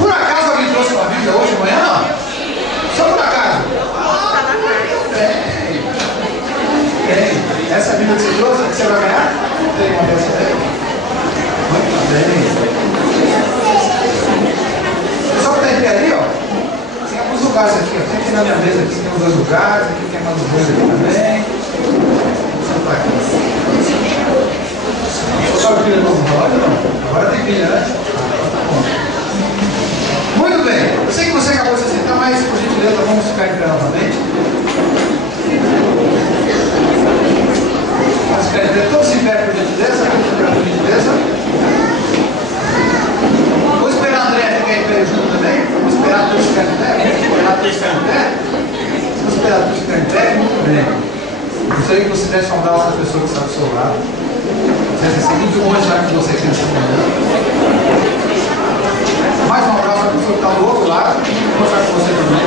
Por acaso alguém trouxe uma Bíblia hoje de manhã? Não? Só por acaso? Tem. Essa Bíblia que você trouxe, que você vai ganhar? Tem uma dessa aí? Muito bem. Só que tá em pé ali, ó. Tem alguns lugares aqui, ó. Tem aqui na minha mesa, aqui tem uns 2 lugares, aqui tem mais uns 2 aqui também. Vou sentar aqui. Só o pilha novo relógio, não? Agora tem pilha, né? Muito bem. Eu sei que você acabou de se sentar, mas por gentileza vamos ficar em pé novamente. Vamos ficar em pé, todos em pé por gentileza, por gentileza. Vou esperar a André ficar em pé junto também. Vamos esperar todos ficar em pé. Vamos esperar todos ficar em pé. Vamos esperar todos ficar em pé. Muito bem. Gostaria que você desse um abraço à pessoa que está do seu lado. Você é muito bom estar com você aqui nessa manhã. Mais um abraço à pessoa que está do outro lado. Vou estar com você também.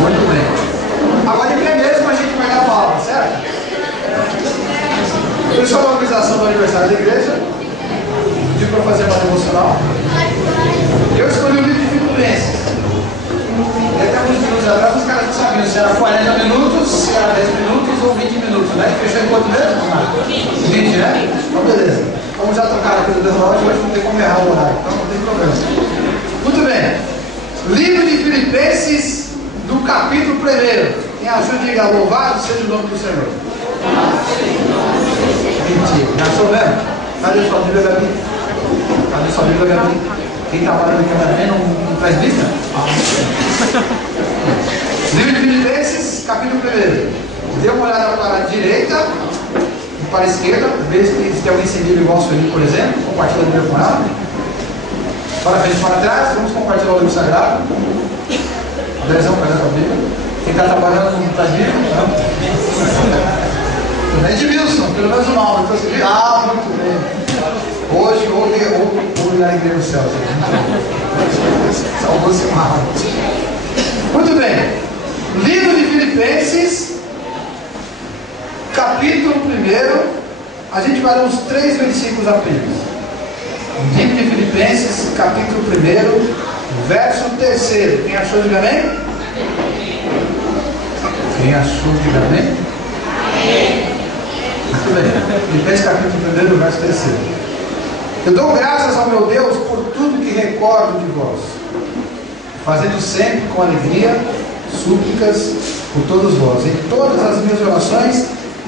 Muito bem. Agora em pé mesmo a gente vai dar a palavra, certo? Pessoal da organização do aniversário da igreja pediu para fazer uma devocional. Eu escolhi o livro de Filipenses. E até alguns minutos atrás os caras não sabiam se era 40 minutos, se era 10 minutos ou 20 minutos, né? Fechou em quanto mesmo? 20, né? Então beleza. Como já trocaram aqui do relógio, hoje não tem como errar o horário, então não tem problema. Muito bem. Livro de Filipenses, do capítulo 1. Quem ajuda, diga louvado seja o nome do Senhor. Mentira. Achou mesmo? Cadê sua Bíblia, Gabi? Cadê sua Bíblia, Gabi? Quem trabalha no cameraman não traz Bíblia? Livro de Filipenses, capítulo 1. Dê uma olhada para a direita e para a esquerda. Veja se tem alguém sem Bíblia igual ao seu livro, por exemplo. Compartilha a Bíblia com ela. Para frente e para trás, vamos compartilhar o livro sagrado. Adesão, cadê a sua Bíblia? Quem está trabalhando não traz Bíblia? Não. Edmilson, pelo menos o nome. Ah, muito bem. Hoje vou olhar a igreja do céu. Salvou-se mal. Muito bem. Livro de Filipenses, capítulo 1. A gente vai ler uns 3 versículos apenas. Livro de Filipenses, capítulo 1, verso 3. Quem achou, diga amém? Quem achou, diga amém? Muito bem. Filipenses, capítulo 1, verso 3. Eu dou graças ao meu Deus por tudo que recordo de vós, fazendo sempre com alegria súplicas por todos vós, em todas as minhas orações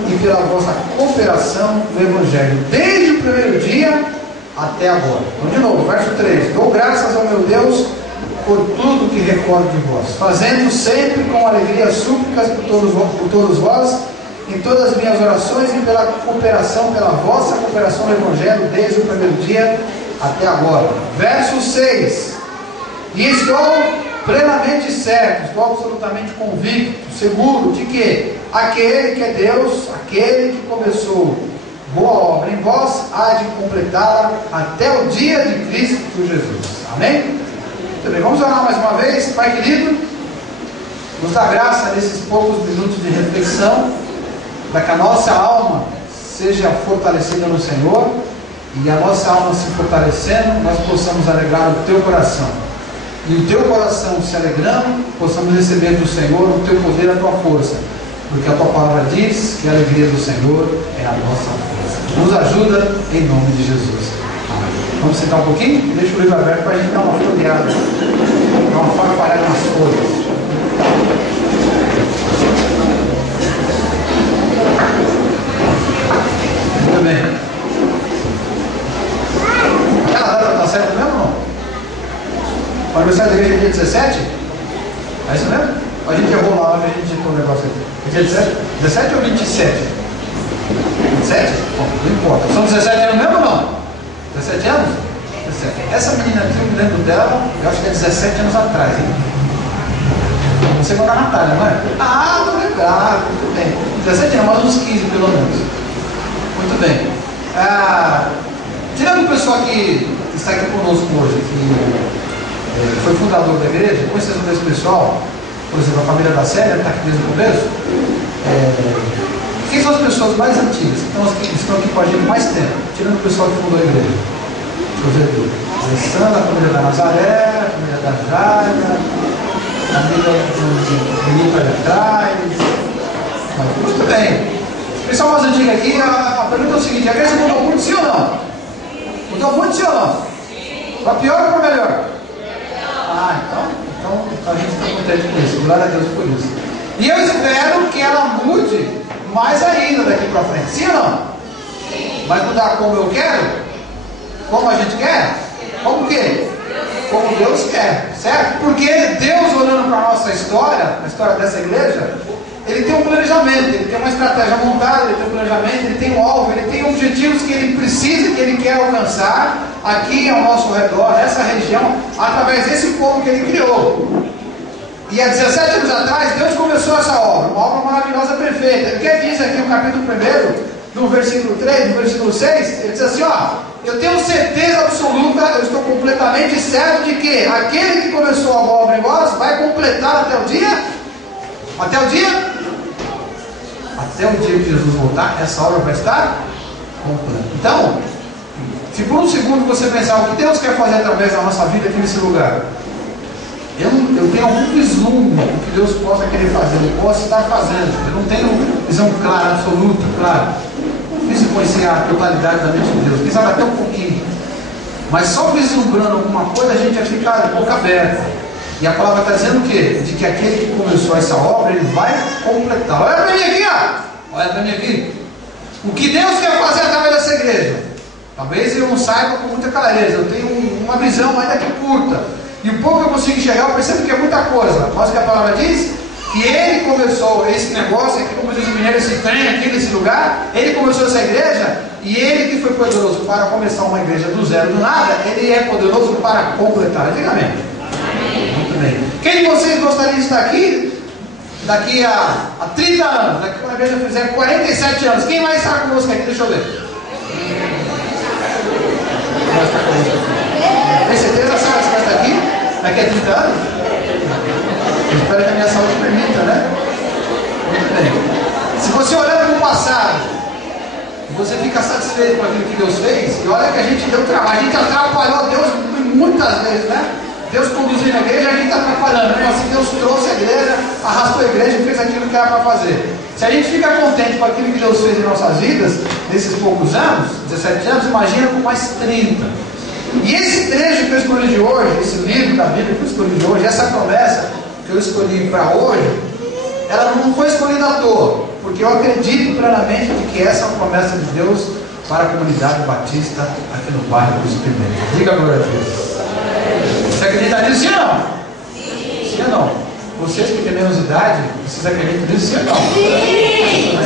e pela vossa cooperação no Evangelho, desde o primeiro dia até agora. Então, de novo, verso 3. Dou graças ao meu Deus por tudo que recordo de vós, fazendo sempre com alegria súplicas por todos vós, em todas as minhas orações e pela cooperação, pela vossa cooperação no Evangelho, desde o primeiro dia até agora. Verso 6. E estou plenamente certo, estou absolutamente convicto, seguro de que aquele que é Deus, aquele que começou boa obra em vós, há de completá-la até o dia de Cristo Jesus. Amém? Muito bem, vamos orar mais uma vez. Pai querido, nos dá graça nesses poucos minutos de reflexão, para que a nossa alma seja fortalecida no Senhor, e a nossa alma se fortalecendo, nós possamos alegrar o teu coração, e o teu coração se alegrando, possamos receber do Senhor o teu poder, a tua força, porque a tua palavra diz que a alegria do Senhor é a nossa força. Nos ajuda em nome de Jesus. Amém. Vamos sentar um pouquinho? Deixa o livro aberto para a gente dar uma folheada, dar uma farfalhada nas folhas. Muito bem. Aquela data está certa mesmo ou não? O aniversário da igreja é dia 17? É isso mesmo? A gente errou lá, onde a gente editou o negócio aqui. É dia 17? 17 ou 27? 27? Bom, não importa. São 17 anos mesmo ou não? 17 anos? 17. Essa menina aqui, eu me lembro dela, eu acho que é 17 anos atrás, hein? Você vai na Natália, não é? Ah, tô lembrado, muito bem. 17 anos, mas uns 15 pelo menos. Muito bem. Tirando o pessoal que está aqui conosco hoje, que foi fundador da igreja, com exceção desse pessoal, por exemplo, a família da Célia, está aqui desde o começo, Quem são as pessoas mais antigas que estão aqui com a gente mais tempo? Tirando o pessoal que fundou a igreja. Alessandra, a família da Nazaré, a família da Jaira, a família do Felipe ali atrás. Muito bem. O pessoal mais antigo aqui, a pergunta é o seguinte: a igreja mudou muito, sim ou não? Mudou muito, sim ou não? Para pior ou para melhor? Então a gente está contente com isso. Glória a Deus por isso. E eu espero que ela mude mais ainda daqui para frente. Sim ou não? Vai mudar como eu quero? Como a gente quer? Como o quê? Como Deus quer, certo? Porque Deus, olhando para a nossa história, a história dessa igreja, Ele tem um planejamento, Ele tem uma estratégia montada, Ele tem um planejamento, Ele tem um alvo, Ele tem objetivos que Ele precisa, que Ele quer alcançar aqui ao nosso redor, nessa região, através desse povo que Ele criou. E há 17 anos atrás, Deus começou essa obra, uma obra maravilhosa, perfeita. O que diz aqui no capítulo 1, no versículo 3, no versículo 6, ele diz assim, eu tenho certeza absoluta, eu estou completamente certo de que aquele que começou a obra em vós vai completar até o dia que Jesus voltar, essa obra vai estar completa. Então, se por um segundo você pensar o que Deus quer fazer através da nossa vida aqui nesse lugar, eu tenho algum vislumbre do que Deus possa querer fazer, Ele possa estar fazendo. Eu não tenho visão clara, absoluta, clara. Difícil conhecer a totalidade da mente de Deus, quem sabe até um pouquinho. Mas só vislumbrando alguma coisa a gente vai ficar de boca aberta. E a palavra está dizendo o quê? De que aquele que começou essa obra, ele vai completar. Olha para mim aqui, olha para mim aqui. O que Deus quer fazer através dessa igreja? Talvez eu não saiba com muita clareza, eu tenho uma visão ainda que curta. E o pouco que eu consigo enxergar, eu percebo que é muita coisa. Mas o que a palavra diz? Que Ele começou esse negócio aqui, como diz o mineiro, esse trem aqui nesse lugar. Ele começou essa igreja, e Ele que foi poderoso para começar uma igreja do zero, do nada, Ele é poderoso para completar. Diga amém. Muito bem. Quem de vocês gostaria de estar aqui daqui a 30 anos? Daqui a igreja fizer 47 anos. Quem mais está conosco aqui? Deixa eu ver. Quem mais está conosco aqui? Tem certeza, Sara, que você vai estar aqui daqui a 30 anos? Eu espero que a minha saúde permita, né? Muito bem. Se você olhar para o passado, você fica satisfeito com aquilo que Deus fez, e olha que a gente deu trabalho, a gente atrapalhou Deus muitas vezes, né? Deus conduziu a igreja, a gente está atrapalhando. Então, assim, Deus trouxe a igreja, arrastou a igreja e fez aquilo que era para fazer. Se a gente fica contente com aquilo que Deus fez em nossas vidas, nesses poucos anos, 17 anos, imagina com mais 30. E esse trecho que eu escolhi de hoje, esse livro da Bíblia que eu escolhi de hoje, essa promessa que eu escolhi para hoje, ela não foi escolhida à toa, porque eu acredito plenamente de que essa é uma promessa de Deus para a comunidade batista aqui no bairro dos Primeiros. Diga glória a Deus. Você acredita nisso, sim ou não? Sim ou não? Vocês que têm menos idade, vocês acreditam nisso, sim ou não? Sim.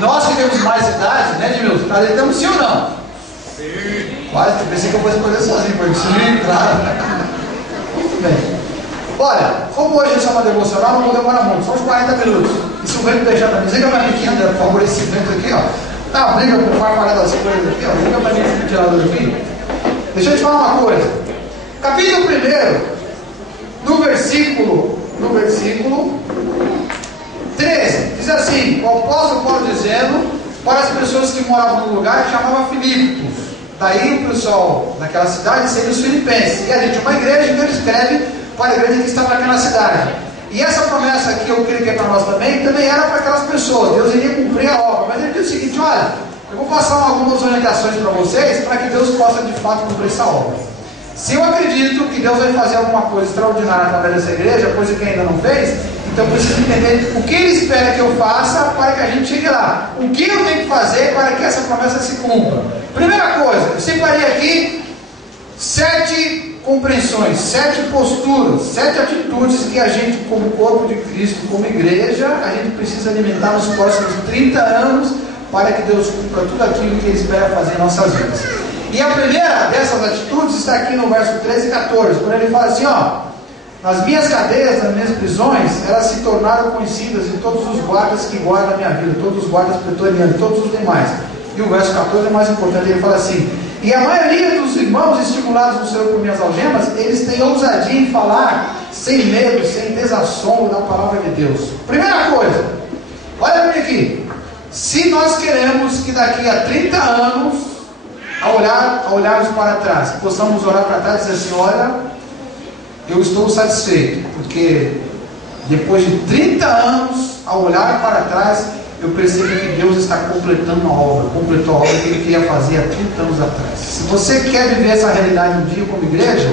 Nós que temos mais idade, né, Edmilson? Acreditamos sim ou não? Sim. Quase, eu pensei que eu fosse escolher sozinho, mas sim, claro. Muito bem. Olha, como hoje é uma devocional, não vou demorar muito, só uns 40 minutos. E se o vento deixar para mim, liga para mim aqui, André, por favor, esse vento aqui, ó. Briga com o farfalhado das coisas aqui, ó. Liga para mim esse ventilador aqui. Deixa eu te falar uma coisa. Capítulo 1, no versículo 13, diz assim: o apóstolo Paulo dizendo para as pessoas que moravam no lugar que chamava Filipos. Daí o pessoal daquela cidade seria os filipenses. E ali tinha uma igreja que ele escreve para a igreja que estava naquela cidade. E essa promessa aqui, eu creio que é para nós também era para aquelas pessoas. Deus iria cumprir a obra. Mas ele diz o seguinte: olha, eu vou passar algumas orientações para vocês, para que Deus possa de fato cumprir essa obra. Se eu acredito que Deus vai fazer alguma coisa extraordinária através dessa igreja, coisa que ainda não fez, então eu preciso entender o que Ele espera que eu faça para que a gente chegue lá. O que eu tenho que fazer para que essa promessa se cumpra? Primeira coisa, eu separei aqui 7 compreensões, 7 posturas, 7 atitudes que a gente, como corpo de Cristo, como igreja, a gente precisa alimentar nos próximos 30 anos para que Deus cumpra tudo aquilo que Ele espera fazer em nossas vidas. E a primeira dessas atitudes está aqui no verso 13 e 14, quando ele fala assim, nas minhas cadeias, nas minhas prisões, elas se tornaram conhecidas de todos os guardas que guardam a minha vida, todos os guardas pretorianos, todos os demais. E o verso 14 é mais importante, ele fala assim: e a maioria dos irmãos estimulados no Senhor por minhas algemas, eles têm ousadia em falar sem medo, sem desassombro da palavra de Deus. Primeira coisa, olha para mim se nós queremos que daqui a 30 anos, ao olharmos para trás, possamos olhar para trás e dizer assim: olha, eu estou satisfeito, porque depois de 30 anos, ao olhar para trás, eu percebo que Deus está completando a obra, completou a obra que Ele queria fazer há 30 anos atrás. Se você quer viver essa realidade um dia como igreja,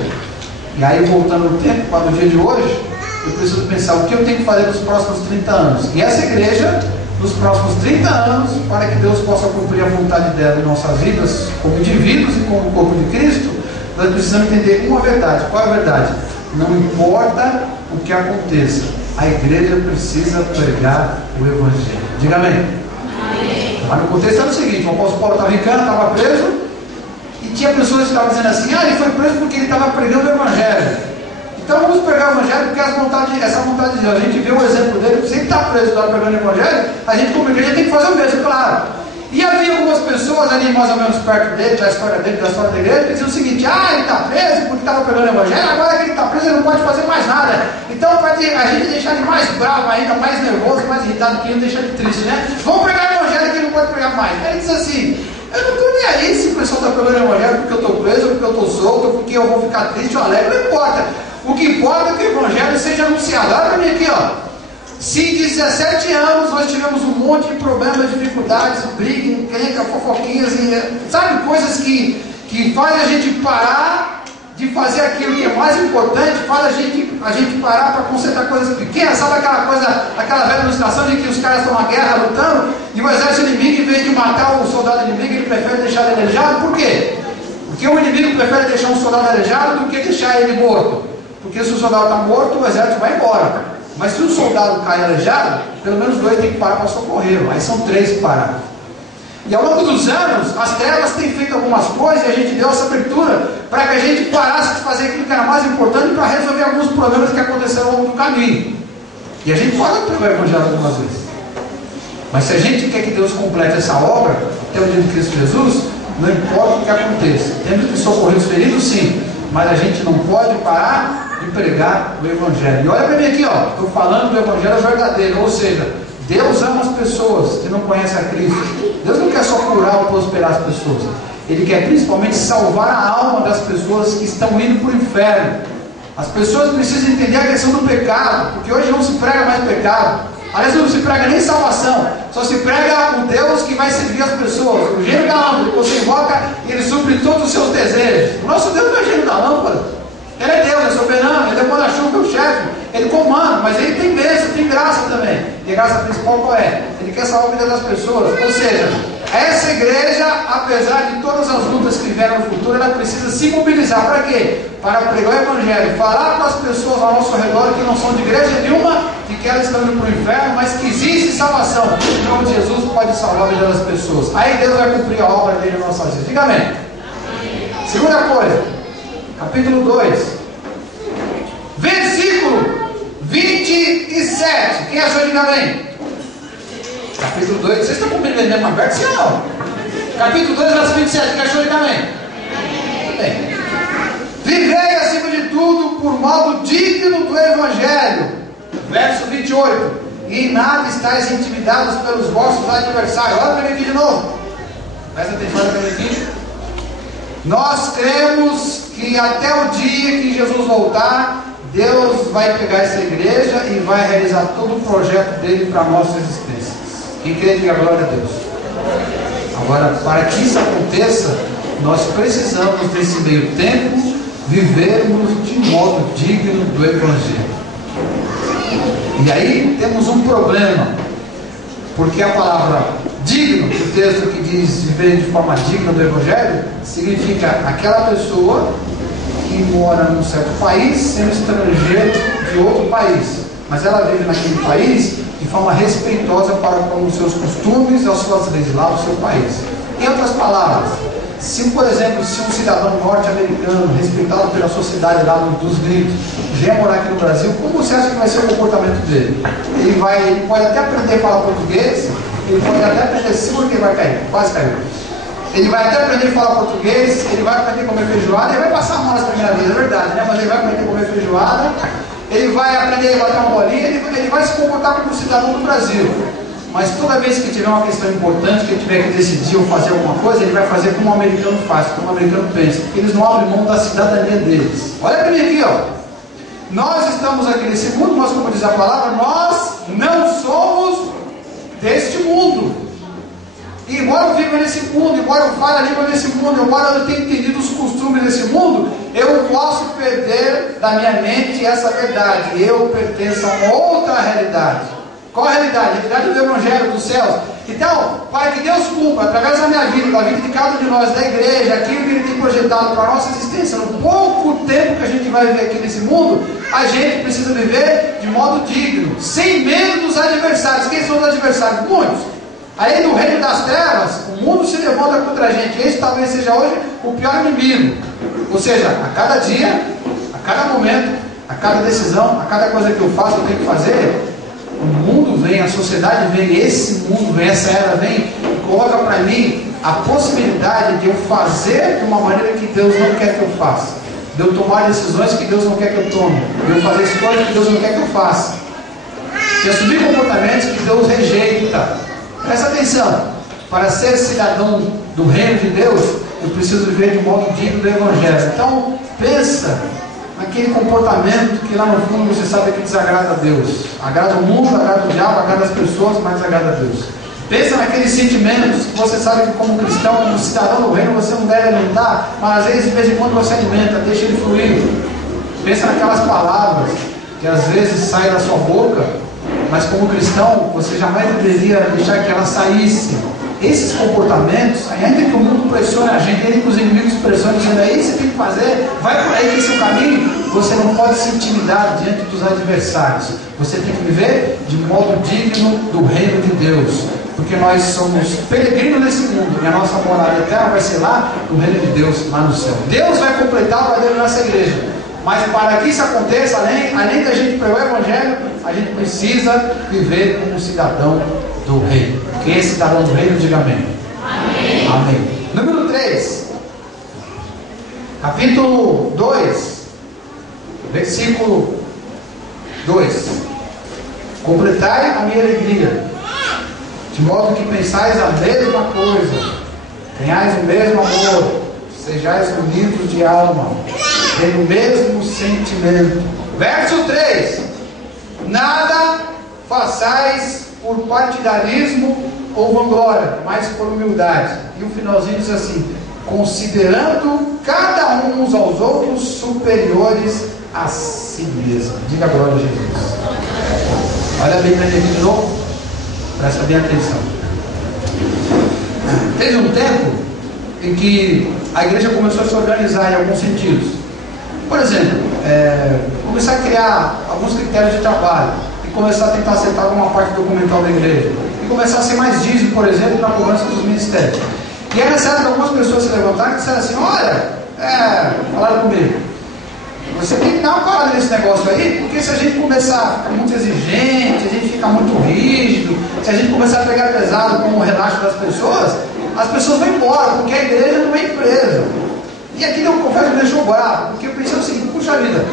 e aí voltando no tempo para o dia de hoje, eu preciso pensar o que eu tenho que fazer nos próximos 30 anos. E essa igreja, nos próximos 30 anos, para que Deus possa cumprir a vontade dela em nossas vidas, como indivíduos e como corpo de Cristo, nós precisamos entender uma verdade. Qual é a verdade? Não importa o que aconteça, a igreja precisa pregar o Evangelho. Diga amém. Amém. Mas no contexto é o seguinte: o apóstolo Paulo estava em Cana, estava preso, e tinha pessoas que estavam dizendo assim: ele foi preso porque ele estava pregando o Evangelho. Então vamos pregar o Evangelho, porque essa vontade de Deus. A gente vê o exemplo dele. Se ele está preso e está pregando o Evangelho, a gente como igreja tem que fazer o mesmo, claro. E havia algumas pessoas ali mais ou menos perto dele, da história da igreja, que diziam o seguinte: ele está preso porque estava pregando o Evangelho, agora que ele está preso ele não pode fazer mais nada. Então para a gente deixar ele mais bravo ainda, mais nervoso, mais irritado, que ele deixar ele triste, né? Vamos pregar o Evangelho que ele não pode pregar mais. Aí ele diz assim: eu não estou nem aí se o pessoal está pregando o Evangelho porque eu estou preso, porque eu estou solto, porque eu vou ficar triste ou alegre, não importa. O que importa é que o Evangelho seja anunciado. Olha para mim aqui, ó. Se em 17 anos nós tivemos um monte de problemas, dificuldades, briga, encrenca, fofoquinhas, sabe, coisas que fazem a gente parar de fazer aquilo que é mais importante, faz a gente parar para consertar coisas pequenas, sabe aquela coisa, aquela velha ilustração de que os caras estão na guerra lutando e o exército inimigo, em vez de matar o soldado inimigo, ele prefere deixar ele aleijado. Por quê? Porque o inimigo prefere deixar um soldado aleijado do que deixar ele morto. Porque se o soldado está morto, o exército vai embora. Mas se o soldado cai aleijado, pelo menos 2 tem que parar para socorrer. Aí são 3 que pararam. E ao longo dos anos, as trevas têm feito algumas coisas e a gente deu essa abertura para que a gente parasse de fazer aquilo que era mais importante para resolver alguns problemas que aconteceram ao longo do caminho. E a gente pode pregar o Evangelho algumas vezes. Mas se a gente quer que Deus complete essa obra, até o dia de Cristo Jesus, não importa o que aconteça. Temos que socorrer os feridos, sim. Mas a gente não pode parar de pregar o Evangelho. E olha para mim aqui, ó, estou falando do Evangelho verdadeiro, ou seja, Deus ama as pessoas que não conhecem a Cristo. Deus não quer só curar ou prosperar as pessoas. Ele quer principalmente salvar a alma das pessoas que estão indo para o inferno. As pessoas precisam entender a questão do pecado, porque hoje não se prega mais pecado. Aliás, não se prega nem salvação, só se prega o Deus que vai servir as pessoas. O gênio da lâmpada, que você invoca e ele supre todos os seus desejos. O nosso Deus não é gênio da lâmpada. Ele é Deus, é soberano, ele é manda-chuva, é o chefe, ele comanda, mas ele tem bênção, tem graça também. E a graça principal qual é? Ele quer salvar a vida das pessoas. Ou seja, essa igreja, apesar de todas as lutas que vieram no futuro, ela precisa se mobilizar. Para quê? Para pregar o Evangelho, falar para as pessoas ao nosso redor que não são de igreja nenhuma, de que elas estão indo para o inferno, mas que existe salvação. Em nome de Jesus pode salvar a vida das pessoas. Aí Deus vai cumprir a obra dele na nossa vida. Diga amém. Segunda coisa, capítulo 2, versículo 27. Quem achou? Diga amém. Capítulo 2, vocês estão comigo mesmo aberto, sim ou não? Capítulo 2, verso 27. Quem achou? Diga amém. Bem. Vivei acima de tudo por modo digno do Evangelho. Verso 28. E em nada estáis intimidados pelos vossos adversários. Olha para mim aqui de novo. Presta atenção para mim aqui. Nós cremos que até o dia que Jesus voltar, Deus vai pegar essa igreja e vai realizar todo o projeto dele para a nossa existência. Quem crê, diga glória a Deus. Agora, para que isso aconteça, nós precisamos, nesse meio tempo, vivermos de modo digno do Evangelho. E aí temos um problema, porque a palavra digno, o texto que diz viver de forma digna do Evangelho, significa aquela pessoa que mora num certo país, sendo estrangeiro de outro país, mas ela vive naquele país de forma respeitosa para com os seus costumes, as suas leis lá do seu país. Em outras palavras, se por exemplo, se um cidadão norte-americano, respeitado pela sociedade lá dos gringos, vier morar aqui no Brasil, como você acha que vai ser o comportamento dele? Ele pode até aprender a falar português, ele pode até aprender, seguro que ele vai cair, quase caiu. Ele vai até aprender a falar português, ele vai aprender a comer feijoada, ele vai passar mal na primeira vez, é verdade, né? Mas ele vai aprender a comer feijoada, ele vai aprender a bater uma bolinha, ele vai se comportar como um cidadão do Brasil. mas toda vez que tiver uma questão importante, que ele tiver que decidir ou fazer alguma coisa, ele vai fazer como o americano faz, como o americano pensa, porque eles não abrem mão da cidadania deles. Olha para mim aqui, ó. Nós estamos aqui nesse mundo, mas como diz a palavra, nós não somos deste mundo. E embora eu viva nesse mundo, embora eu fale a língua desse mundo, embora eu tenha entendido os costumes desse mundo, eu posso perder da minha mente essa verdade. Eu pertenço a uma outra realidade. Qual a realidade? A realidade do Evangelho dos céus. Então, para que Deus cumpra, através da minha vida, da vida de cada um de nós, da igreja, aquilo que Ele tem projetado para a nossa existência, no pouco tempo que a gente vai viver aqui nesse mundo, a gente precisa viver de modo digno, sem medo dos adversários. Quem são os adversários? Muitos. Aí no reino das trevas, o mundo se levanta contra a gente. Esse talvez seja hoje o pior inimigo. Ou seja, a cada dia, a cada momento, a cada decisão, a cada coisa que eu faço, eu tenho que fazer, o mundo vem, a sociedade vem, esse mundo vem, essa era vem e coloca para mim a possibilidade de eu fazer de uma maneira que Deus não quer que eu faça, de eu tomar decisões que Deus não quer que eu tome, de eu fazer escolhas que Deus não quer que eu faça, de assumir comportamentos que Deus rejeita. Presta atenção, para ser cidadão do reino de Deus, eu preciso viver de modo digno do Evangelho. Então, pensa naquele comportamento que lá no fundo você sabe que desagrada a Deus. Agrada o mundo, agrada o diabo, agrada as pessoas, mas desagrada a Deus. Pensa naqueles sentimentos que você sabe que como cristão, como cidadão do reino, você não deve alimentar, mas às vezes, de vez em quando você alimenta, deixa ele fluir. Pensa naquelas palavras que às vezes saem da sua boca, mas como cristão, você jamais deveria deixar que ela saísse. Esses comportamentos, ainda que o mundo pressione a gente, ainda que os inimigos pressionem, dizendo aí você tem que fazer, vai por aí que esse é o caminho, você não pode se intimidar diante dos adversários. Você tem que viver de modo digno do reino de Deus, porque nós somos peregrinos nesse mundo, e a nossa morada eterna vai ser lá no reino de Deus, lá no céu. Deus vai completar o verdadeiro nessa igreja. Mas para que isso aconteça, além da gente pregar o Evangelho, a gente precisa viver como cidadão do reino. Quem é cidadão do reino, diga amém. Amém. Amém. Número 3, capítulo 2, versículo 2. Completai a minha alegria, de modo que pensais a mesma coisa, tenhais o mesmo amor, sejais unidos de alma, tendo o mesmo sentimento. Verso 3: nada façais por partidarismo ou vanglória, mas por humildade. E o finalzinho diz assim: considerando cada um uns aos outros superiores a si mesmo. Diga glória a Jesus. Olha bem para ele de novo, presta bem atenção. Teve um tempo em que a igreja começou a se organizar em alguns sentidos. Por exemplo, começar a criar alguns critérios de trabalho e começar a tentar acertar alguma parte documental da igreja e começar a ser mais dízimo, por exemplo, na cobrança dos ministérios. E é necessário que algumas pessoas se levantaram e disseram assim: olha, falaram comigo, você tem que dar uma parada nesse negócio aí, porque se a gente começar a ficar muito exigente, a gente ficar muito rígido, se a gente começar a pegar pesado com o relaxo das pessoas, as pessoas vão embora, porque a igreja não é empresa. E aqui eu confesso que me deixou bravo, porque eu pensei o seguinte: puxa vida,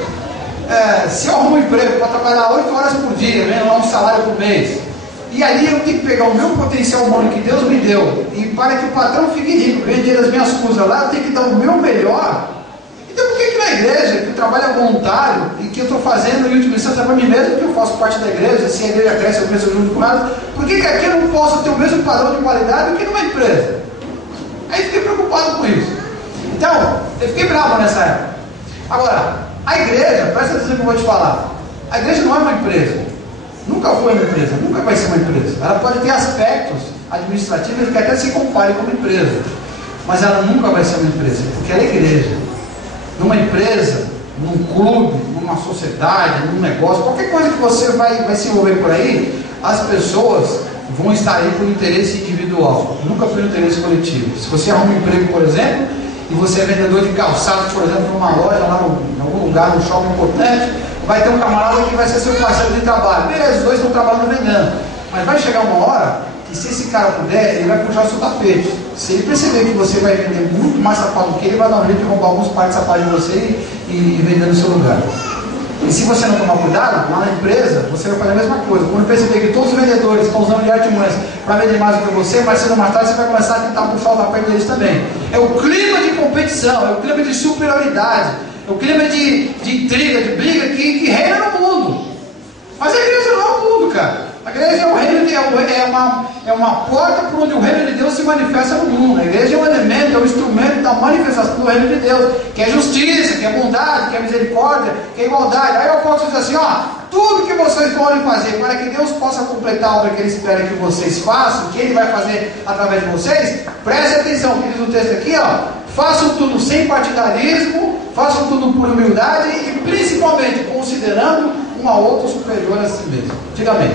se eu arrumo um emprego para trabalhar 8 horas por dia, ganhando um salário por mês, e ali eu tenho que pegar o meu potencial humano que Deus me deu, e para que o patrão fique rico, ganhe dinheiro das minhas custas lá, eu tenho que dar o meu melhor. Então por que na igreja, que o trabalho é voluntário, e que eu estou fazendo em última instância para mim mesmo, que eu faço parte da igreja, se a igreja cresce, eu cresço junto com ela, por que aqui eu não posso ter o mesmo padrão de qualidade do que numa empresa? Aí fiquei preocupado com isso. Então, eu fiquei bravo nessa época. Agora, a igreja, presta atenção que eu vou te falar, a igreja não é uma empresa, nunca foi uma empresa, nunca vai ser uma empresa. Ela pode ter aspectos administrativos que até se comparem com uma empresa, mas ela nunca vai ser uma empresa, porque ela é igreja. Numa empresa, num clube, numa sociedade, num negócio, qualquer coisa que você vai se envolver por aí, as pessoas vão estar aí por interesse individual, nunca por interesse coletivo. Se você arruma um emprego, por exemplo, e você é vendedor de calçados, por exemplo, numa loja, lá em algum lugar, num shopping importante, vai ter um camarada que vai ser seu parceiro de trabalho. Beleza, os dois estão trabalhando vendendo, mas vai chegar uma hora que, se esse cara puder, ele vai puxar o seu tapete. Se ele perceber que você vai vender muito mais sapato do que ele, vai dar um jeito de roubar alguns pares de sapato de você e vender no seu lugar. E se você não tomar cuidado, lá na empresa, você vai fazer a mesma coisa. Quando perceber que todos os vendedores estão usando de artimanhas para vender mais do que você, mais cedo ou mais tarde você vai começar a tentar puxar o perto deles também. É o clima de competição, é o clima de superioridade, é o clima de intriga, de briga que reina no mundo. Mas a igreja não é o mundo, cara. A igreja é o reino de, é uma porta por onde o reino de Deus se manifesta no mundo. A igreja é um elemento, é um instrumento da manifestação do reino de Deus, que é justiça, que é bondade, que é misericórdia, que é igualdade. Aí eu posso dizer assim, ó, tudo que vocês podem fazer para que Deus possa completar a obra que Ele espera que vocês façam, que Ele vai fazer através de vocês, preste atenção, que diz o texto aqui, ó, façam tudo sem partidarismo, façam tudo por humildade e principalmente considerando um ao outro superior a si mesmo. Diga amém.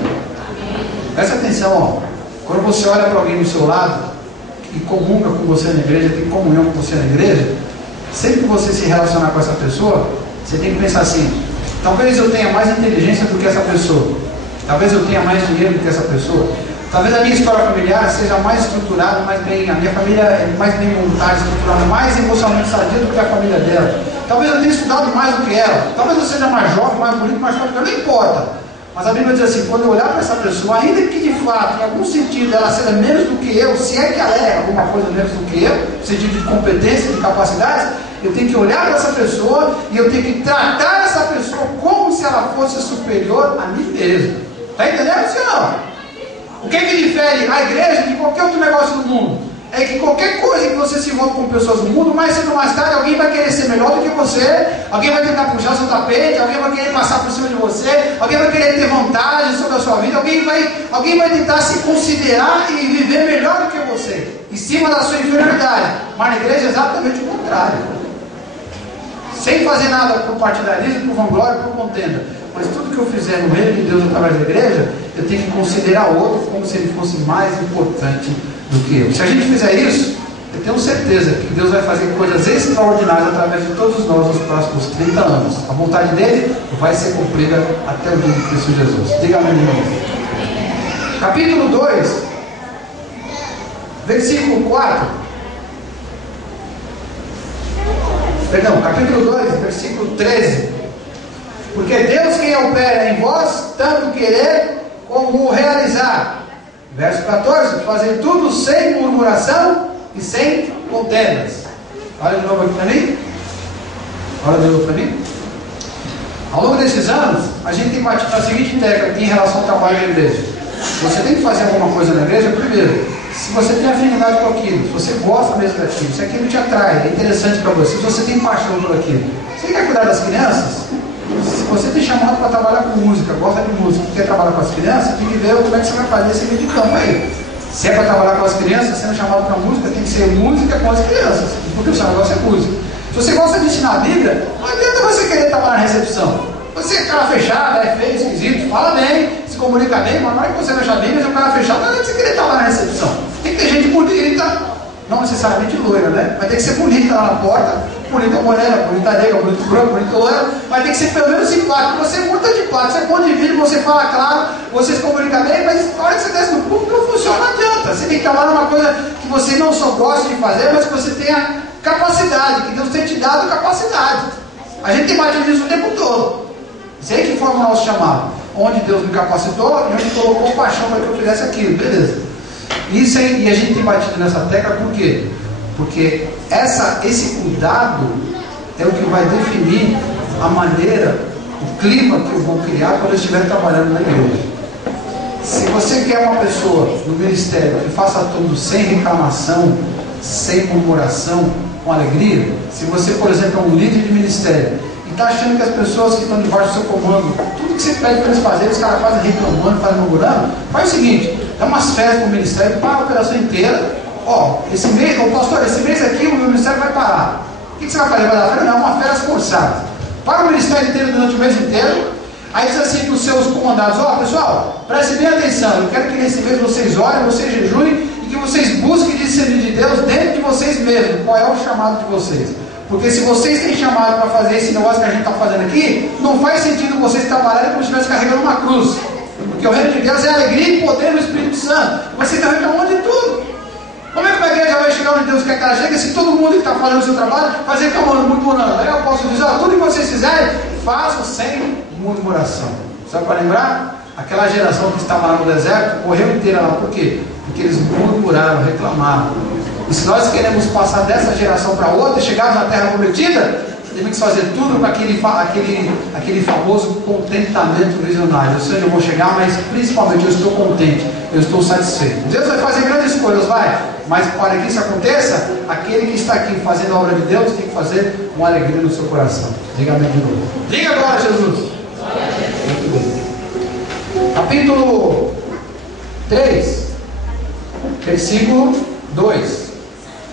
Presta atenção, ó. Quando você olha para alguém do seu lado e comunga com você na igreja, tem comunhão com você na igreja, sempre que você se relacionar com essa pessoa, você tem que pensar assim, talvez eu tenha mais inteligência do que essa pessoa, talvez eu tenha mais dinheiro do que essa pessoa, talvez a minha história familiar seja mais estruturada, mais bem, a minha família é mais bem montada, estruturada, mais emocionalmente sadia do que a família dela, talvez eu tenha estudado mais do que ela, talvez eu seja mais jovem, mais bonito, mais forte, não importa. Mas a Bíblia diz assim, quando eu olhar para essa pessoa, ainda que de fato, em algum sentido, ela seja menos do que eu, se é que ela é alguma coisa menos do que eu, no sentido de competência, de capacidades, eu tenho que olhar para essa pessoa e eu tenho que tratar essa pessoa como se ela fosse superior a mim mesmo. Está entendendo, senhor? Não? O que difere a igreja de qualquer outro negócio do mundo? É que qualquer coisa que você se envolve com pessoas do mundo, mais cedo ou mais tarde, alguém vai querer ser melhor do que você, alguém vai tentar puxar o seu tapete, alguém vai querer passar por cima de você, alguém vai querer ter vantagem sobre a sua vida, alguém vai tentar se considerar e viver melhor do que você, em cima da sua inferioridade. Mas na igreja é exatamente o contrário. Sem fazer nada por partidarismo, por vanglória, por contenda. Mas tudo que eu fizer no reino de Deus através da igreja, eu tenho que considerar o outro como se ele fosse mais importante do que eu. Se a gente fizer isso, eu tenho certeza que Deus vai fazer coisas extraordinárias através de todos nós nos próximos 30 anos. A vontade dele vai ser cumprida até o dia de Cristo Jesus. Diga amém, irmão. Capítulo 2, versículo 4. Perdão, capítulo 2, versículo 13. Porque Deus quem opera em vós, tanto querer como realizar. Verso 14, fazer tudo sem murmuração e sem contendas. Olha de novo aqui para mim. Olha de novo para mim. Ao longo desses anos, a gente tem batido na seguinte tecla aqui em relação ao trabalho da igreja. Você tem que fazer alguma coisa na igreja, primeiro, se você tem afinidade com aquilo, se você gosta mesmo daquilo, se aquilo te atrai, é interessante para você, se você tem paixão por aquilo. Você quer cuidar das crianças? Se você tem chamado para trabalhar com música, gosta de música, quer trabalhar com as crianças, tem que ver como é que você vai fazer esse meio de campo aí. Se é para trabalhar com as crianças, sendo chamado para música, tem que ser música com as crianças, porque o seu negócio é música. Se você gosta de ensinar a Bíblia, não adianta você querer trabalhar na recepção. Você é cara fechado, é feio, esquisito, fala bem, se comunica bem, mas na hora que você fecha a Bíblia, você é um cara fechado, não adianta você querer trabalhar na recepção. Tem que ter gente bonita, não necessariamente loira, né? Mas tem que ser bonita lá na porta, bonita morena, bonita negra, bonito branco, bonito loira, mas tem que ser pelo menos simpático. Você é muito antipático, você é bom de vídeo, você fala claro, você se comunica bem, mas na hora que você desce no público não funciona, não adianta. Você tem que trabalhar numa coisa que você não só gosta de fazer, mas que você tenha capacidade, que Deus tem te dado capacidade. A gente tem batido nisso o tempo todo. Sei que foi o nosso chamado, onde Deus me capacitou e onde colocou paixão para que eu fizesse aquilo, beleza. Isso aí, e a gente tem batido nessa tecla por quê? Porque esse cuidado é o que vai definir a maneira, o clima que eu vou criar quando eu estiver trabalhando na igreja. Se você quer uma pessoa no ministério que faça tudo sem reclamação, sem murmuração, com alegria, se você, por exemplo, é um líder de ministério e está achando que as pessoas que estão debaixo do seu comando, tudo que você pede para eles fazerem, os caras fazem reclamando, fazem murmurando, faz o seguinte, dá umas férias para o ministério, para a operação inteira. Ó, esse mês, pastor, esse mês aqui o meu ministério vai parar. O que você vai fazer? Vai dar férias? Não, uma férias forçada. Para o ministério inteiro durante o mês inteiro. Aí diz assim para os seus comandados: ó, pessoal, prestem bem atenção. Eu quero que nesse mês vocês orem, vocês jejuem e que vocês busquem discernir de Deus dentro de vocês mesmos. Qual é o chamado de vocês? Porque se vocês têm chamado para fazer esse negócio que a gente está fazendo aqui, não faz sentido vocês trabalharem como se estivessem carregando uma cruz. Porque o reino de Deus é alegria e poder no Espírito Santo. Você está reclamando de tudo. Como é que a igreja vai chegar onde Deus quer que ela chegue se todo mundo que está fazendo o seu trabalho faz reclamando, murmurando? Aí eu posso dizer: ó, tudo que vocês fizerem, faço sem murmuração. Sabe para lembrar? Aquela geração que estava lá no deserto, correu inteira lá. Por quê? Porque eles murmuraram, reclamaram. E se nós queremos passar dessa geração para outra e chegarmos na terra prometida, temos que fazer tudo para aquele famoso contentamento visionário. Eu sei onde eu vou chegar, mas principalmente eu estou contente, eu estou satisfeito. Deus vai fazer grandes coisas, vai. Mas para que isso aconteça, aquele que está aqui fazendo a obra de Deus tem que fazer uma alegria no seu coração. Diga amém de novo. Diga agora, Jesus. Muito bem. Capítulo 3, versículo 2.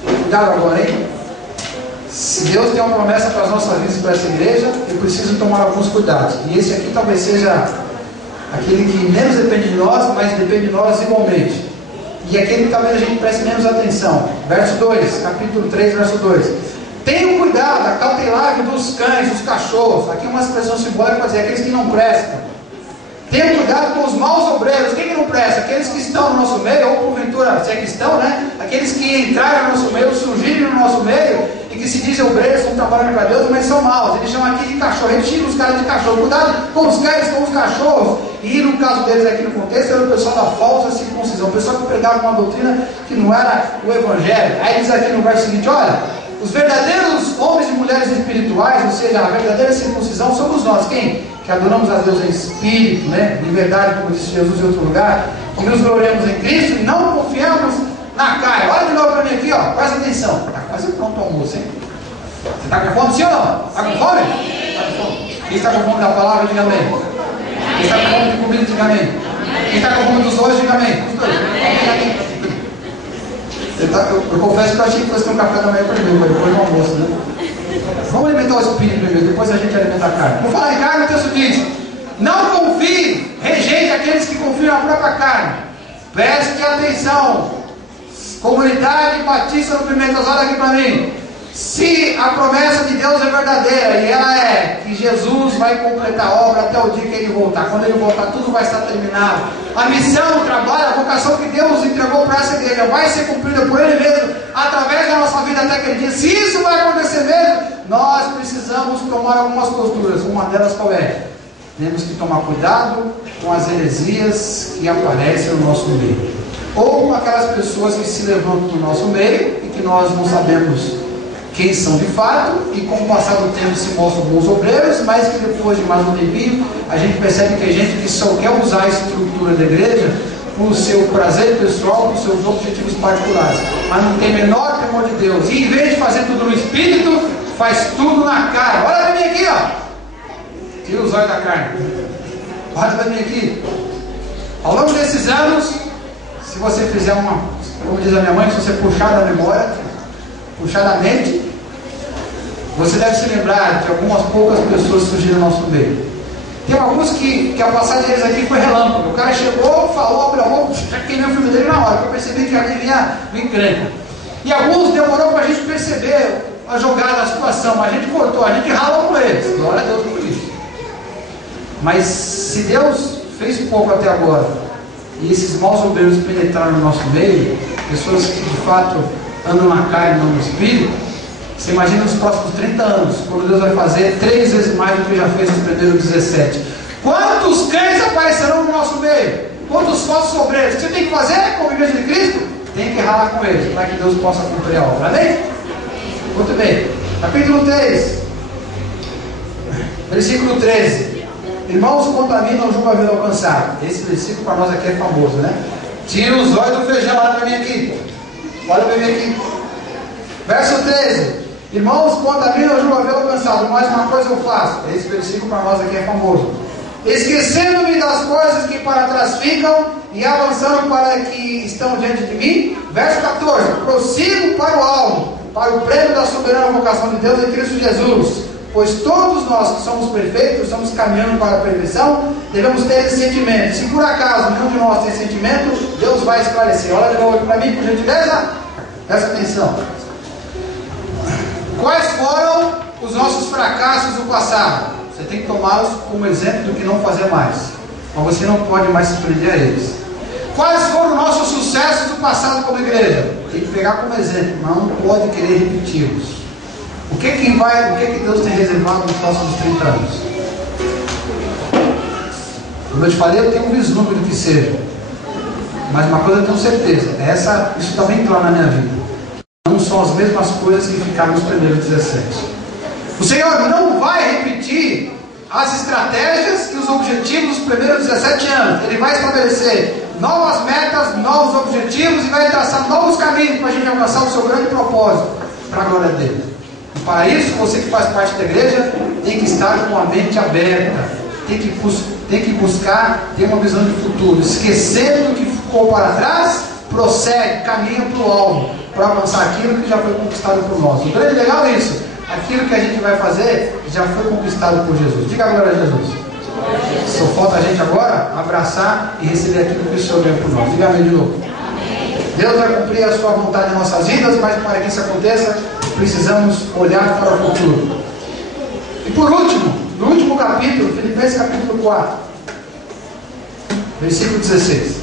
Cuidado agora, hein? Se Deus tem uma promessa para as nossas vidas e para essa igreja, eu preciso tomar alguns cuidados. E esse aqui talvez seja aquele que menos depende de nós, mas depende de nós igualmente. E aquele que talvez a gente preste menos atenção. Verso 2, capítulo 3, verso 2. Tenham cuidado, acautelai dos cães, dos cachorros. Aqui uma expressão simbólica para dizer aqueles que não prestam. Tenham cuidado com os maus obreiros. Quem que não presta? Aqueles que estão no nosso meio, ou porventura, se é que estão, né? Aqueles que entraram no nosso meio, surgiram no nosso meio, e que se dizem obreiros, estão trabalhando para Deus, mas são maus. Eles chamam aqui de cachorro, eles tiram os caras de cachorro. Cuidado com os cães, com os cachorros. E no caso deles aqui no contexto, era o pessoal da falsa circuncisão, o pessoal que pregava uma doutrina que não era o evangelho. Aí diz aqui no verso seguinte, olha, os verdadeiros homens e mulheres espirituais, ou seja, a verdadeira circuncisão, somos nós. Quem? Que adoramos a Deus em espírito, né? Em verdade, como disse Jesus em outro lugar, que nos gloriamos em Cristo e não confiamos na carne. Olha de novo para mim aqui, ó, presta atenção. Está quase pronto o almoço, hein? Você está com fome, sim ou não? Está com fome? Está com fome. Quem está com fome da palavra, diga amém. Quem está com fome de comida, diga amém. Quem está com fome dos dois, diga amém. Os dois. Eu confesso que eu achei que fosse ter um café da manhã primeiro, mas depois do almoço, né? Vamos alimentar o espírito primeiro, depois a gente alimenta a carne. Vou falar em carne, o texto diz: não confie, rejeite aqueles que confiam na própria carne. Preste atenção, comunidade batista no Pimentas, olha aqui para mim. Se a promessa de Deus é verdadeira, e ela é que Jesus vai completar a obra até o dia que Ele voltar. Quando Ele voltar, tudo vai estar terminado. A missão, o trabalho, a vocação que Deus entregou para essa igreja vai ser cumprida por Ele mesmo, através da nossa vida até aquele dia. Se isso vai acontecer mesmo, nós precisamos tomar algumas posturas. Uma delas qual é? Temos que tomar cuidado com as heresias que aparecem no nosso meio, ou com aquelas pessoas que se levantam no nosso meio e que nós não sabemos quem são de fato, e com o passar do tempo se mostram bons obreiros, mas que depois de mais um tempinho a gente percebe que é gente que só quer usar a estrutura da igreja para o seu prazer pessoal, para os seus objetivos particulares, mas não tem menor temor de Deus, e em vez de fazer tudo no espírito, faz tudo na carne. Olha para mim aqui, ó. Tira os olhos da carne. Olha para mim aqui. Ao longo desses anos, se você fizer como diz a minha mãe, se você puxar da memória, puxar da mente, você deve se lembrar de algumas poucas pessoas que surgiram no nosso meio. Tem alguns que a passagem deles aqui foi relâmpago. O cara chegou, falou, abriu a boca, já queimei o filme dele na hora, porque eu percebi que já vinha encrenca. E alguns demorou para a gente perceber a jogada, a situação, a gente cortou, a gente ralou com eles. Glória a Deus por isso. Mas se Deus fez pouco até agora, e esses maus obreiros penetraram no nosso meio, pessoas que de fato andam na carne, não no espírito, você imagina nos próximos 30 anos, quando Deus vai fazer 3 vezes mais do que já fez nos primeiros 17. Quantos cães aparecerão no nosso meio? Quantos falsos obreiros? O que você tem que fazer como igreja de Cristo? Tem que ralar com eles, para que Deus possa cumprir a obra. Amém? Muito bem. Capítulo 3, versículo 13. Irmãos contaminam o jugo a vida alcançado. Esse versículo para nós aqui é famoso, né? Tira os olhos do feijão, olha para mim aqui. Olha para mim aqui. Verso 13. Irmãos contaminam o jugo a vida alcançado, mas uma coisa eu faço. Esse versículo para nós aqui é famoso. Esquecendo-me das coisas que para trás ficam e avançando para que estão diante de mim. Verso 14. Prossigo para o alvo, para o prêmio da soberana vocação de Deus em Cristo Jesus. Pois todos nós que somos perfeitos, estamos caminhando para a perfeição, devemos ter esse sentimento. Se por acaso nenhum de nós tem sentimento, Deus vai esclarecer. Olha de novo para mim, por gentileza. Presta atenção. Quais foram os nossos fracassos do passado? Você tem que tomá-los como exemplo do que não fazer mais. Mas você não pode mais se prender a eles. Quais foram os nossos sucessos do passado como igreja? Tem que pegar como exemplo, mas não pode querer repeti-los. O que Deus tem reservado nos próximos 30 anos? Como eu te falei, eu tenho um vislumbre do que seja. Mas uma coisa eu tenho certeza, isso está bem claro na minha vida. Não são as mesmas coisas que ficaram nos primeiros 17. O Senhor não vai repetir as estratégias e os objetivos dos primeiros 17 anos. Ele vai estabelecer novas metas, novos objetivos e vai traçar novos caminhos para a gente alcançar o seu grande propósito para a glória dele. E para isso, você que faz parte da igreja tem que estar com a mente aberta, tem que buscar ter uma visão de futuro, esquecendo o que ficou para trás, prossegue, caminha para o alvo, para alcançar aquilo que já foi conquistado por nós. O grande legal é isso, aquilo que a gente vai fazer já foi conquistado por Jesus. Diga a glória a Jesus. Só falta a gente agora abraçar e receber aquilo que o Senhor ganhou por nós. Diga amém de novo. Deus vai cumprir a sua vontade em nossas vidas, mas para que isso aconteça, precisamos olhar para o futuro. E por último, no último capítulo, Filipenses capítulo 4, versículo 16.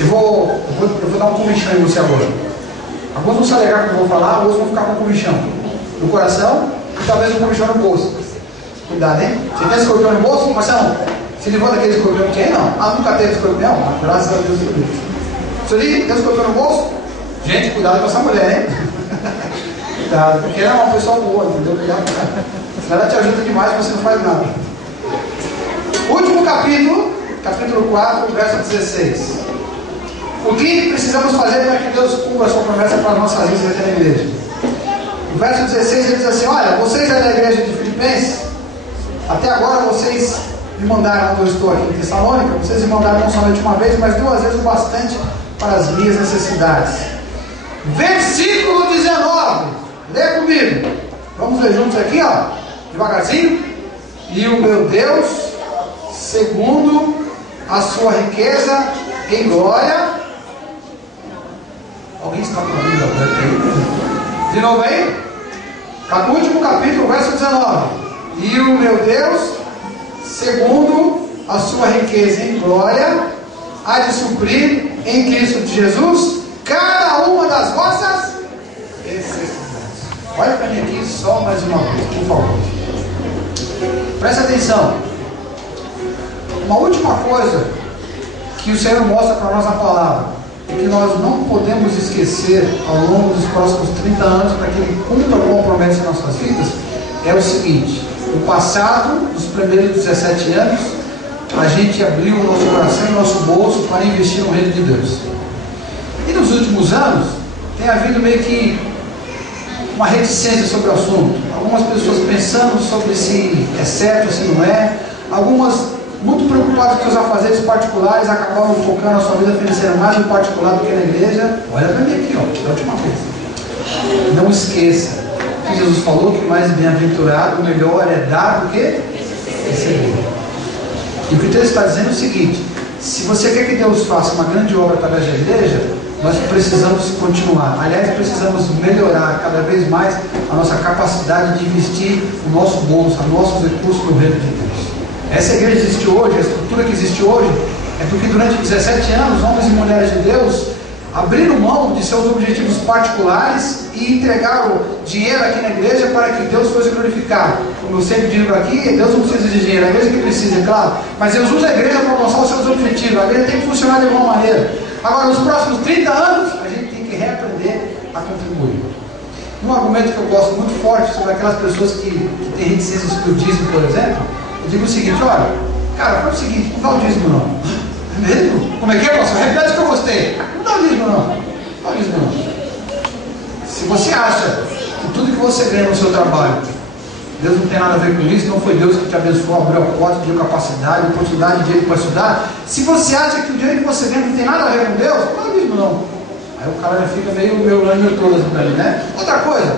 Eu vou dar um comichão em você agora. Alguns vão se alegrar com o que eu vou falar, outros vão ficar com um comichão no coração e talvez um comichão no bolso. Cuidado, hein? Você tem escorpião no bolso? Marcelo, se levanta aquele escorpião que tem, não? Ah, nunca teve escorpião? Ah, graças a Deus. Você tem escorpião no bolso? Gente, cuidado com essa mulher, hein? Cuidado, porque ela é uma pessoa boa, entendeu? Cuidado. Ela te ajuda demais, você não faz nada. Último capítulo, capítulo 4, verso 16. O que precisamos fazer para que Deus cumpra a sua promessa para as nossas vidas aqui na igreja? O verso 16 ele diz assim: olha, vocês aí da igreja de Filipenses, até agora vocês me mandaram, quando eu estou aqui em Tessalônica, vocês me mandaram não somente uma vez, mas 2 vezes o bastante para as minhas necessidades. Versículo 19, lê comigo. Vamos ler juntos aqui, ó, devagarzinho. E o meu Deus, segundo a sua riqueza em glória. Alguém está falando aí? De novo aí? Último capítulo, verso 19. E o meu Deus, segundo a sua riqueza em glória, há de suprir em Cristo Jesus cada uma das vossas necessidades. Olha para mim aqui só mais uma vez, por favor. Presta atenção. Uma última coisa que o Senhor mostra para nós na palavra e que nós não podemos esquecer ao longo dos próximos 30 anos para que Ele cumpra alguma promessa em nossas vidas é o seguinte: no passado, nos primeiros 17 anos, a gente abriu o nosso coração e o nosso bolso para investir no reino de Deus. E nos últimos anos tem havido meio que uma reticência sobre o assunto. Algumas pessoas pensando sobre se é certo ou se não é. Algumas muito preocupadas com os afazeres particulares, acabaram focando a sua vida financeira mais no particular do que na igreja. Olha para mim aqui, ó, da última vez. Não esqueça que Jesus falou que mais bem-aventurado, o melhor é dar do que receber. E o que Deus está dizendo é o seguinte: se você quer que Deus faça uma grande obra através da igreja, nós precisamos continuar. Aliás, precisamos melhorar cada vez mais a nossa capacidade de investir o nosso bolso, os nossos recursos no reino de Deus. Essa igreja existe hoje, a estrutura que existe hoje, é porque durante 17 anos, homens e mulheres de Deus abriram mão de seus objetivos particulares e entregaram dinheiro aqui na igreja para que Deus fosse glorificado. Como eu sempre digo aqui, Deus não precisa de dinheiro, a igreja que precisa, é claro, mas Deus usa a igreja para alcançar os seus objetivos. A igreja tem que funcionar de alguma maneira. Agora, nos próximos 30 anos, a gente tem que reaprender a contribuir. Um argumento que eu gosto muito forte sobre aquelas pessoas que têm reticência sobre o dízimo, por exemplo, eu digo o seguinte: olha, cara, faz o seguinte, não dá o dízimo não. É mesmo? Como é que é, pastor? Repete que eu gostei. Não dá o dízimo não. Não dá o dízimo não. Se você acha que tudo que você ganha no seu trabalho, Deus não tem nada a ver com isso, não foi Deus que te abençoou, abriu a porta, te deu capacidade, oportunidade, dinheiro para estudar. Se você acha que o dinheiro que você ganha não tem nada a ver com Deus, não dá o dízimo não. Aí o cara já fica meio todas para ele, né? Outra coisa,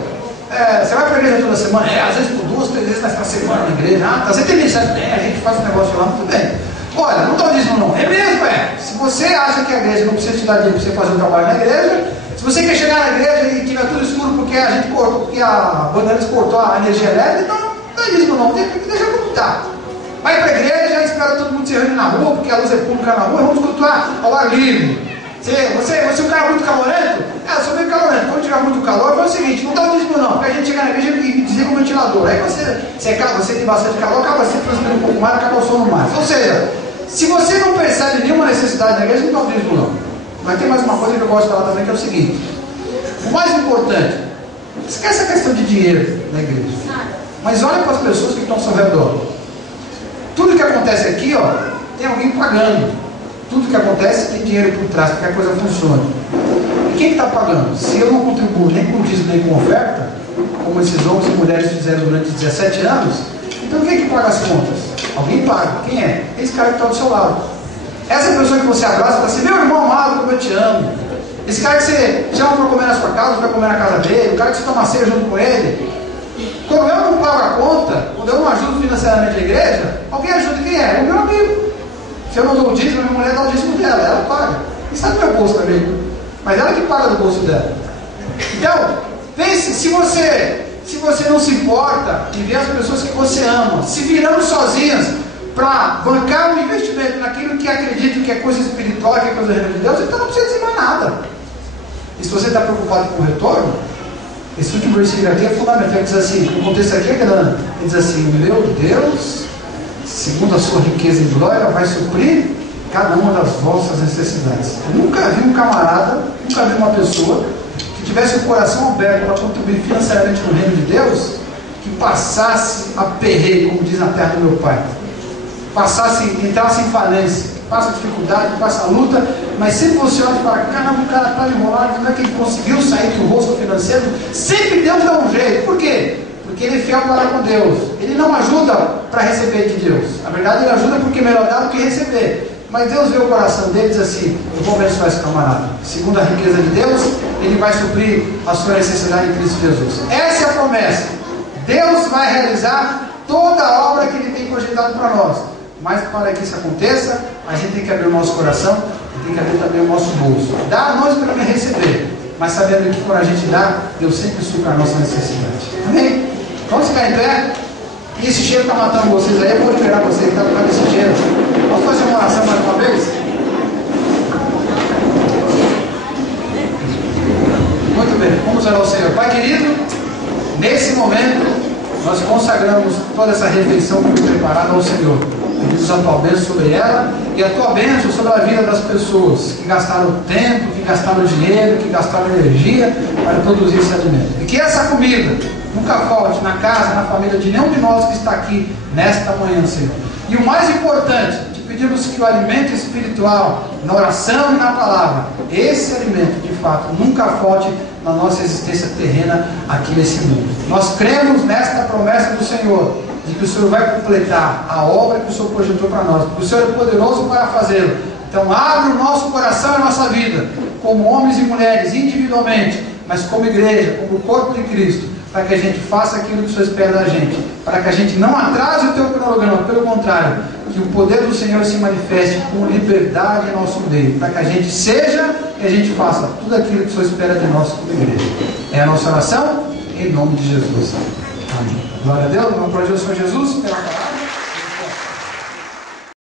você vai para a igreja toda semana? Às vezes por 2, 3 vezes na semana na igreja. Ah, tá, você tem mensagem? A gente faz um negócio lá, muito bem. Olha, não dá o dízimo não. É mesmo, Se você acha que a igreja não precisa te dar dinheiro para você fazer um trabalho na igreja, se você quer chegar na igreja e tiver tudo escuro porque a gente cortou, porque a Bandeirantes cortou a energia elétrica, então não dá dízimo não, deixa como está. Vai para a igreja, espera todo mundo se reunir na rua, porque a luz é pública na rua, e vamos cultuar ao ar livre. Você é um cara muito calorento? Eu sou meio calorento. Quando tiver muito calor, faz o seguinte: não dá o dízimo não, porque a gente chega na igreja e desliga o ventilador. Aí você tem bastante calor, acaba se transferindo um pouco mais, acaba o sono mais. Ou seja, se você não percebe nenhuma necessidade na igreja, não está mesmo não. Mas tem mais uma coisa que eu gosto de falar também, que é o seguinte: o mais importante, esquece a questão de dinheiro na igreja, mas olha para as pessoas que estão ao seu redor. Tudo que acontece aqui, ó, tem alguém pagando. Tudo que acontece tem dinheiro por trás para que a coisa funcione. E quem está pagando? Se eu não contribuo nem com dízimo nem com oferta, como esses homens e mulheres fizeram durante 17 anos, então quem é que paga as contas? Alguém paga. Quem é? Esse cara que está do seu lado. Essa pessoa que você abraça e fala assim: meu irmão amado, como eu te amo. Esse cara que você chama para comer na sua casa, vai comer na casa dele, o cara que você toma ceia junto com ele. Quando eu não pago a conta, quando eu não ajudo financeiramente a igreja, alguém ajuda. Quem é? O meu amigo. Se eu não dou o dízimo, a minha mulher dá o dízimo dela, ela paga. Isso está no meu bolso também, mas ela que paga do bolso dela. Então, pense, se você não se importa em ver as pessoas que você ama se virando sozinhas para bancar um investimento naquilo que acredita que é coisa espiritual, que é coisa real de Deus, então não precisa dizer mais nada. E se você está preocupado com o retorno, esse último versículo aqui é fundamental. Ele diz assim, no contexto aqui é grande, ele diz assim: meu Deus, segundo a sua riqueza e glória, vai suprir cada uma das vossas necessidades. Eu nunca vi um camarada, nunca vi uma pessoa que tivesse o coração aberto para contribuir financeiramente no reino de Deus, que passasse aperreio, como diz na terra do meu pai, entrasse em falência, passa dificuldade, passa luta, mas sempre você olha e fala: caramba, o cara está enrolado, como é que ele conseguiu sair do rosto financeiro? Sempre Deus dá um jeito. Por quê? Porque ele é fiel para com Deus. Ele não ajuda para receber de Deus. Na verdade, ele ajuda porque é melhor dar do que receber. Mas Deus vê o coração dele e diz assim: eu vou abençoar esse camarada. Segundo a riqueza de Deus, ele vai suprir a sua necessidade em Cristo Jesus. Essa é a promessa. Deus vai realizar toda a obra que ele tem projetado para nós. Mas para que isso aconteça, a gente tem que abrir o nosso coração e tem que abrir também o nosso bolso. Dá a nós para receber, mas sabendo que quando a gente dá, Deus sempre supra a nossa necessidade. Amém? Vamos ficar em pé? E esse cheiro está matando vocês aí, eu vou liberar vocês que está por causa desse cheiro. Vamos fazer uma oração mais uma vez? Muito bem, vamos orar ao Senhor. Pai querido, nesse momento, nós consagramos toda essa refeição que foi preparada ao Senhor. Pedimos a tua bênção sobre ela e a tua bênção sobre a vida das pessoas que gastaram tempo, que gastaram dinheiro, que gastaram energia para produzir esse alimento. E que essa comida nunca falte na casa, na família de nenhum de nós que está aqui nesta manhã, Senhor. E o mais importante, te pedimos que o alimento espiritual, na oração e na palavra, esse alimento de fato nunca falte na nossa existência terrena aqui nesse mundo. Nós cremos nesta promessa do Senhor, de que o Senhor vai completar a obra que o Senhor projetou para nós, porque o Senhor é poderoso para fazê-lo. Então abre o nosso coração e a nossa vida, como homens e mulheres, individualmente, mas como igreja, como corpo de Cristo, para que a gente faça aquilo que o Senhor espera da gente, para que a gente não atrase o teu cronograma, pelo contrário, que o poder do Senhor se manifeste com liberdade em nosso meio, para que a gente seja e a gente faça tudo aquilo que o Senhor espera de nós como igreja. É a nossa oração, em nome de Jesus. Amém. Glória a Deus, vamos para o Senhor Jesus, pela palavra.